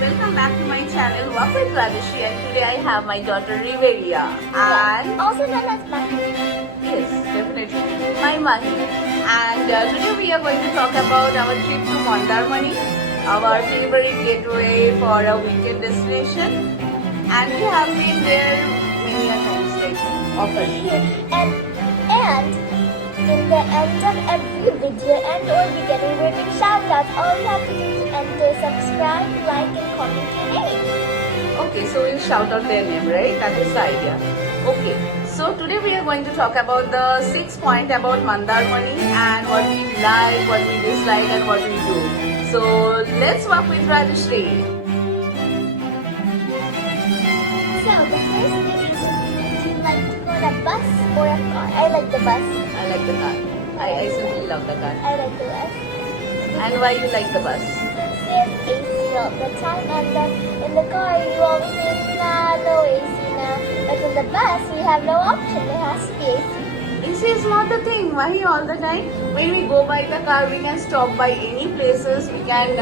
welcome back to my channel Walk with Radhishri, and today I have my daughter Riveria and Also known as Mahi. yes, definitely my Mahi. And today we are going to talk about our trip to Mandarmani, our favorite getaway for a weekend destination, and we have been there many a times, like often. And in the end of every video and or beginning we're doing shout outs. All you have to do is enter, subscribe, like and comment your name. Okay, so we'll shout out their name, right? That is the idea. Okay, so today we are going to talk about the 6 point about Mandarmani and what we like, what we dislike, and what we do. So let's walk with Radhishri. So the first thing is, do you like to go on a bus or a car? I like the bus. I like the car. I simply love the car. I like the bus. And why you like the bus? Since there's AC all the time, and then in the car you always say, nah, no AC now. But in the bus we have no option. There has to be AC. AC is not the thing. Why all the time? When we go by the car, we can stop by any places. We can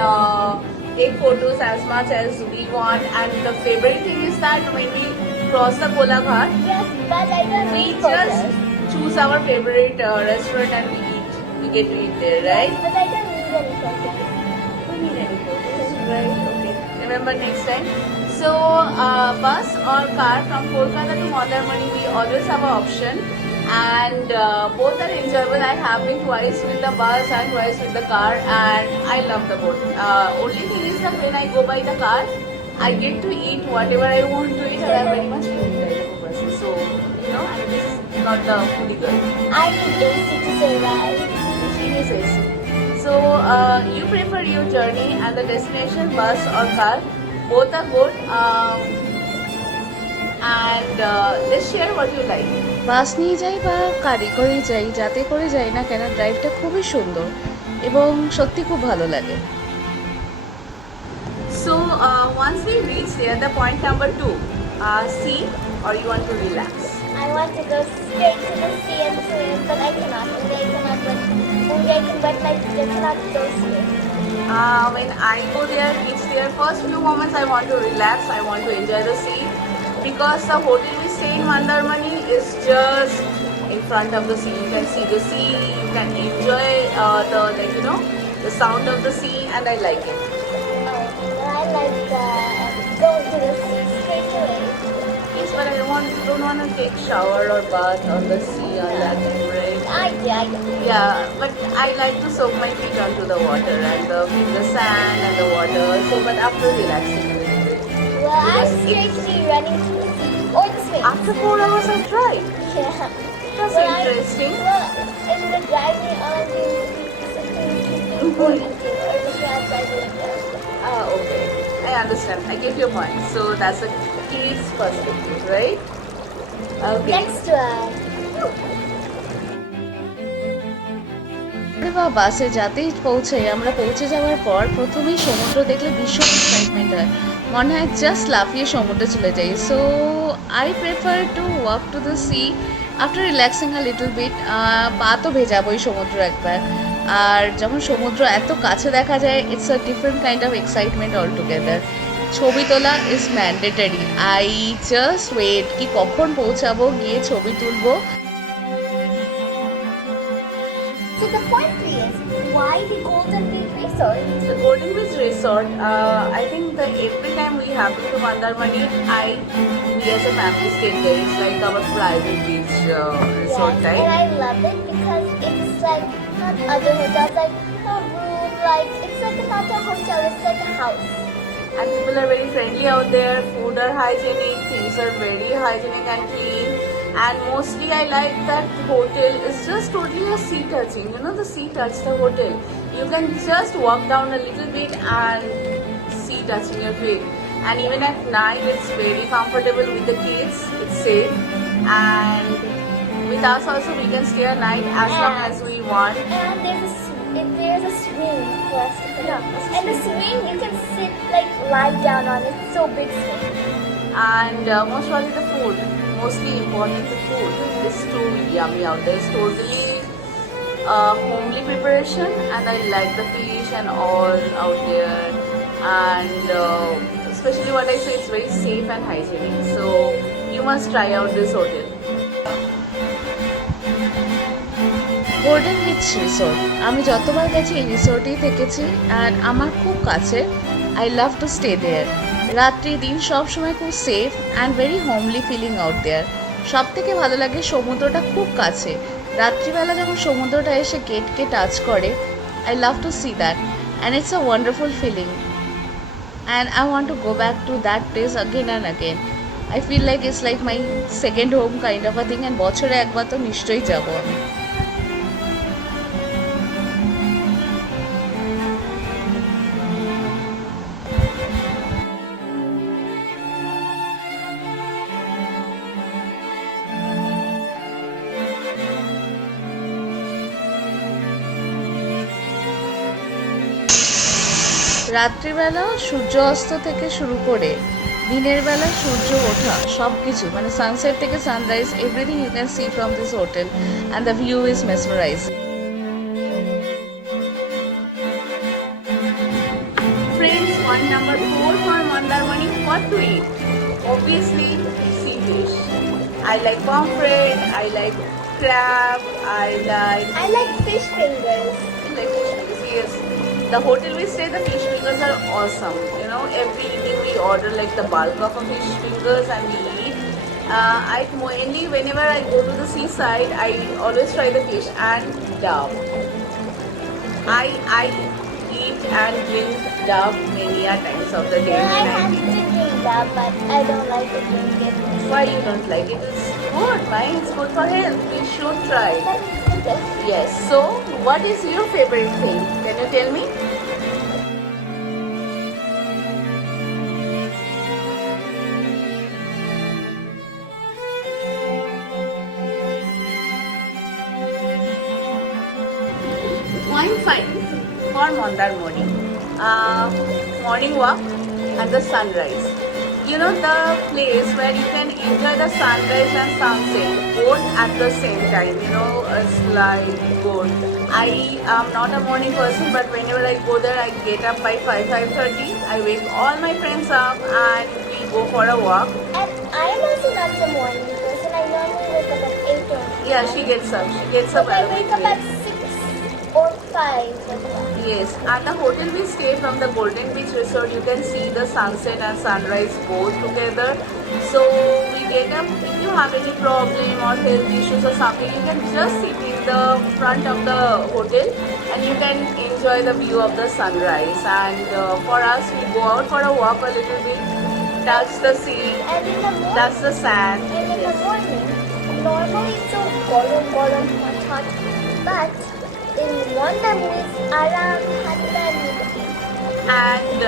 take photos as much as we want. And the favorite thing is that when we cross the Kola Ghat, Yes, but I don't we need photos. just choose our favorite restaurant and we eat. We get to eat there, right? But I don't need any photos. We need any photos, right? Okay. Remember next time. So, bus or car from Kolkata to Mandarmani, we always have an option, and both are enjoyable. I have been twice with the bus and twice with the car, and I love the both. Only thing is that when I go by the car, I get to eat whatever I want to eat, and I'm very much foodie kind of a person. So, I'm just not the foodie girl. I need AC to survive. She is AC. So, you prefer your journey and the destination, bus or car? Both are good. And let's share what you like. বাস নিয়ে যাই বা গাড়ি করে যাই, যাতে করে যাই না কেন, ড্রাইভটা খুবই সুন্দর এবং সত্যি খুব ভালো লাগে। So once we reach there, the point number 2, see or you want to relax? I want to go straight to the sea and swim, but I cannot. Only I can wet my feet. I cannot go swim. When I go there, reach there, first few moments I want to relax, I want to enjoy the sea, because the hotel we stay in Mandarmani is just in front of the sea. You can see the sea, you can enjoy the sound of the sea, and I like it. I like going to the sea straight away. Yes, but I don't want to take shower or bath on the sea on that time, right? I do. Yeah, but I like to soak my feet onto the water and feel the sand and the water. So, but after relaxing a little bit. Well, I'm Because straight to be running to the sea or the swim. After 4 hours of drive. Yeah. That's Well, interesting. Well, in the driving, all I do is sitting or eating or looking outside the window. Okay. I understand. I get your point. So that's a kid's perspective, right? Okay. Next one. বা বাসে যাতেই পৌঁছাই, আমরা পৌঁছে যাওয়ার পর প্রথমেই সমুদ্র দেখলে ভীষণ এক্সাইটমেন্ট হয়, মনে হয় জাস্ট লাফিয়ে সমুদ্রে চলে যাই। So I prefer to walk to the sea after relaxing a little bit. পা তো ভেজাবোই সমুদ্র একবার, আর যখন সমুদ্র এত কাছে দেখা যায়, it's a different kind of excitement all together. ছবি তোলা is mandatory. I just wait কি কখন পৌঁছাবো, গিয়ে ছবি তুলবো। So the point 3 is, why the Golden Beach Resort? The Golden Beach Resort, I think that every time we have been to Mandarmani, we as a family stay there. It's like our private beach resort, Yes, right? and I love it because it's like not other hotels, like a room, like it's like not a hotel, it's like a house. And people are very friendly out there. Food are hygienic, things are very hygienic and clean. And mostly I like that hotel is just totally a sea touching. The sea touch the hotel. You can just walk down a little bit and sea touching your feet. And even at night, it's very comfortable with the kids. It's safe. And with us also, we can stay a night as long as we want. And there's a swing for us to put on. And the swing, you can sit, like lie down on it. It's so big swing. And most probably the food. Mostly important, the food is too yummy out there. It's totally homely preparation, and I like the fish and all out there. and especially what I say, it's very safe and hygienic. So you must try out this hotel. Golden beach resort, আমি যতবার গেছি এই রিসোর্টেই থেকেছি and আমার খুব কাছে। I love to stay there. রাত্রি দিন সব সময় খুব safe and very homely feeling out there. সব থেকে ভালো লাগে সমুদ্রটা খুব কাছে। রাত্রিবেলা যখন সমুদ্রটা এসে গেটকে টাচ করে, I love to see that and it's a wonderful feeling and I want to go back to that place again and again. I feel like it's like my second home kind of a thing and বছরে একবার তো নিশ্চয়ই যাবো আমি। রাত্রিবেলা সূর্য অস্ত থেকে শুরু করে দিনের বেলা সূর্য ওঠা সব কিছু, মানে সানসেট থেকে sunrise, everything you can see from this hotel and the view is mesmerising. Friends, point number 4 for Mandarmani, what to eat? Obviously, sea fish. I like pomfret, I like crab, I like fish fingers. like fish fingers. Yes, the hotel we stay, the fish fingers are awesome. You know, every evening we order like the bulk of a fish fingers and we eat. I mainly whenever I go to the seaside, I always try the fish and dove. I eat and drink dove many a times of the day. Yeah, I when I have eat. to drink that, but I don't like to drink it. Why you don't like it? It's good, man. It's good for health. We should try. Okay. Yes. So, what is your favorite thing? Can you tell me? Point 5 for Mandarmani. Morning walk and the sunrise. You know, the place where you can enjoy the sunrise and sunset both at the same time. You know, it's like good. I am not a morning person, but whenever I go there, I get up by 5:30. I wake all my friends up and we go for a walk. And I am also not a morning person. I normally wake up at 8 or Yeah, she gets up. She gets up. But I wake up at 6 or 5 o'clock. Yes, at the hotel we stay from the Golden Beach Resort, you can see the sunset and sunrise both together. So we get up, if you have any problem or health issues or something, you can just sit in the front of the hotel and you can enjoy the view of the sunrise. And for us, we go out for a walk a little bit, touch the sea, And in the morning, touch the sand. and in the Yes. morning, normally it's so gorom, hot. But in Mandarmani, it's around 100. And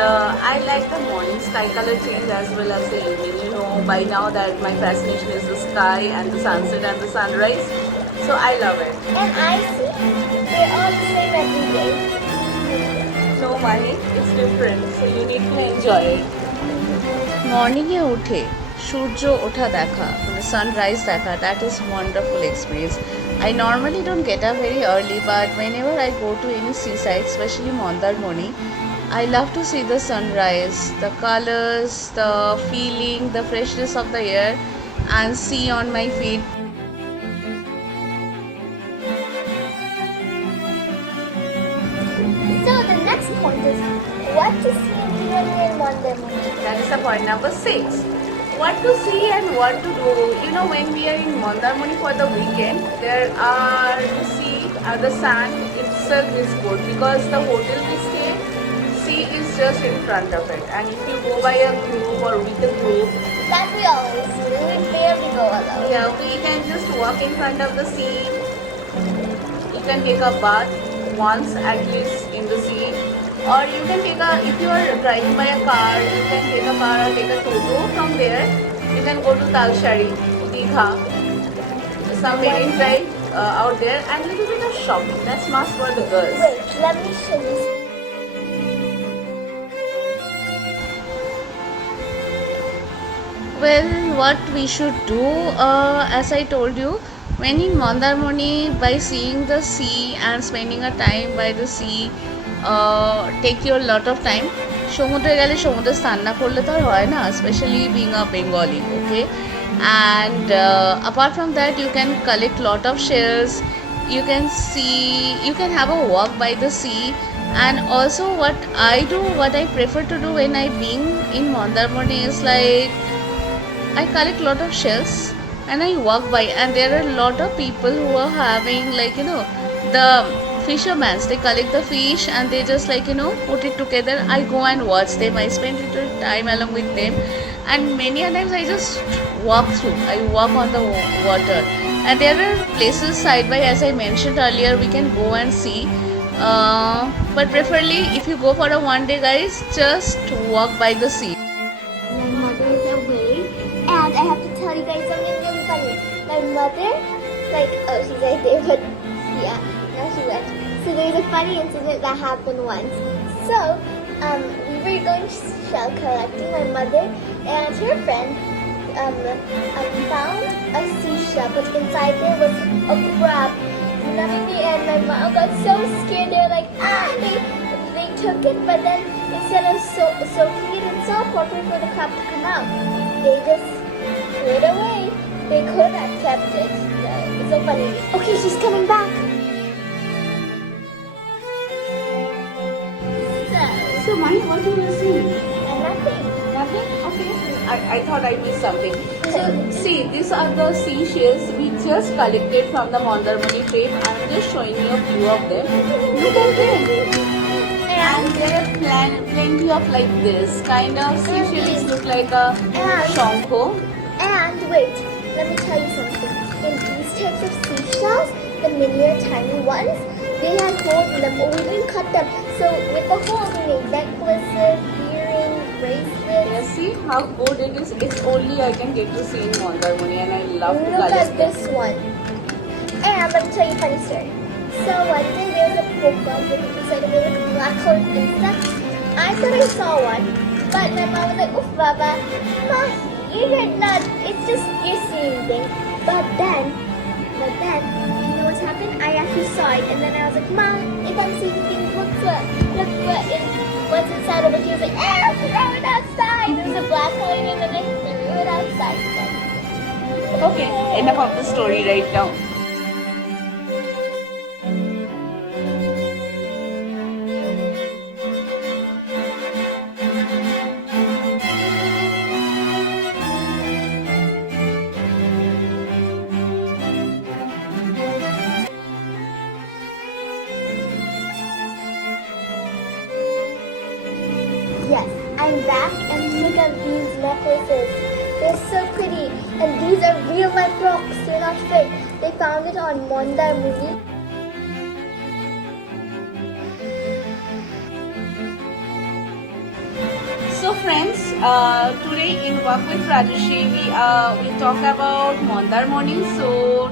I like the morning sky color change as well as the evening. You know, by now that my fascination is the sky and the sunset and the sunrise. So I love it. And I see they're all the same every day. No, Mahi, it's different. So you need to enjoy it. মর্নিংয়ে উঠে সূর্য ওঠা দেখা, মানে sunrise দেখা, that is wonderful experience. I normally don't get up very early, but whenever I go to any seaside, especially Mandarmani, I love to see the sunrise, the colors, the feeling, the freshness of the air, and sea on my feet. So the next point is what to see and do in Mandarmani. That is the point number 6. What to see and what to do. You know, when we are in Mandarmani for the weekend, there are the sea, the sand itself is good because the hotel we stay, sea is just in front of it. And if you go by a group or with a group, That we always do. Even there we go alone. yeah, we can just walk in front of the sea. You can take a bath once at least in the sea. Or you can take a, if you are driving by a car, you can take a car or take a toto from there. You can go to Talshari, Digha, some marine drive out there and a little bit of shopping. That's must for the girls. Wait, let me show you. Well, what we should do, as I told you, when in Mandarmani, by seeing the sea and spending a time by the sea, take your lot of time. সমুদ্রে গেলে সমুদ্রে স্নান না করলে তো আর হয় না, specially being a Bengali, okay? And apart from that, you can collect lot of shells, you can see, you can have a walk by the sea. And also what I prefer to do when I being in Mandarmani is like I collect lot of shells and I walk by, and there are a lot of people who are having, like, you know, the fishermen, they collect the fish and they just, like, you know, put it together. I go and watch them, I spend little time along with them, and many a times I just walk on the water. And there are places side by, as I mentioned earlier, we can go and see, but preferably if you go for a one day, guys, just walk by the sea. My mother is away, and I have to tell you guys something really funny. My mother, like, oh, she's right there, but yeah, now she left. So there's a funny incident that happened once. So, we were going shell collecting, my mother and her friend found a seashell, but inside there was a crab. And my mom got so scared. They were like, they took it, but then instead of soaking it in salt water for the crab to come out, they just threw it away. They could have kept it. It's so funny. Okay, she's coming back. So, Mani, what do you see? Nothing. Nothing? Okay. I thought I missed something. So, see, these are the seashells we just collected from the Mandarmani trip. I'm just showing you a few of them. Look at them. And there are plenty of like this kind of seashells. Look like a shonko. And wait, let me tell you something. In these types of seashells, the miniature tiny ones, they had holes in them. Oh, we didn't cut them. So with the holes, we made necklaces, earrings, bracelets. Yeah, see how good it is. It's only I can get to see in Mandarmani, and I love to Look collect at them. this one. And let me tell you a funny story. So one day there was a polka inside of it, like a black colored insect. I thought I saw one, but my mom was like, "Oof, Baba, Ma, you're not. It's just you're seeing things." But then, you know what's happened? I actually saw it, and then I was like, "Mom, if I'm seeing things, what's inside of it?" She was like, "Throw it outside." There was a black color, and then I threw it outside. Okay, enough of the story right now. Yes, I'm back, and look at these necklaces. They're so pretty, and these are real life rocks. They're not fake. They found it on Mandarmani. So friends, today in Walk with Rajeshri, we talk about Mandarmani. So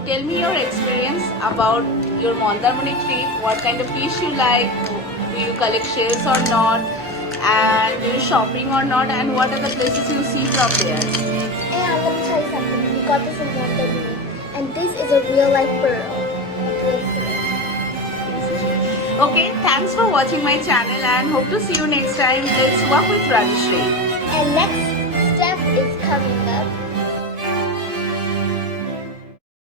tell me your experience about your Mandarmani trip. What kind of fish you like? Do you collect shells or not? And do you shopping or not? And what are the places you see from there? And let me tell you something. We got this in Mandarmani, and this is a real life pearl. Okay, thanks for watching my channel and hope to see you next time. Let's Walk with Rajeshri. And next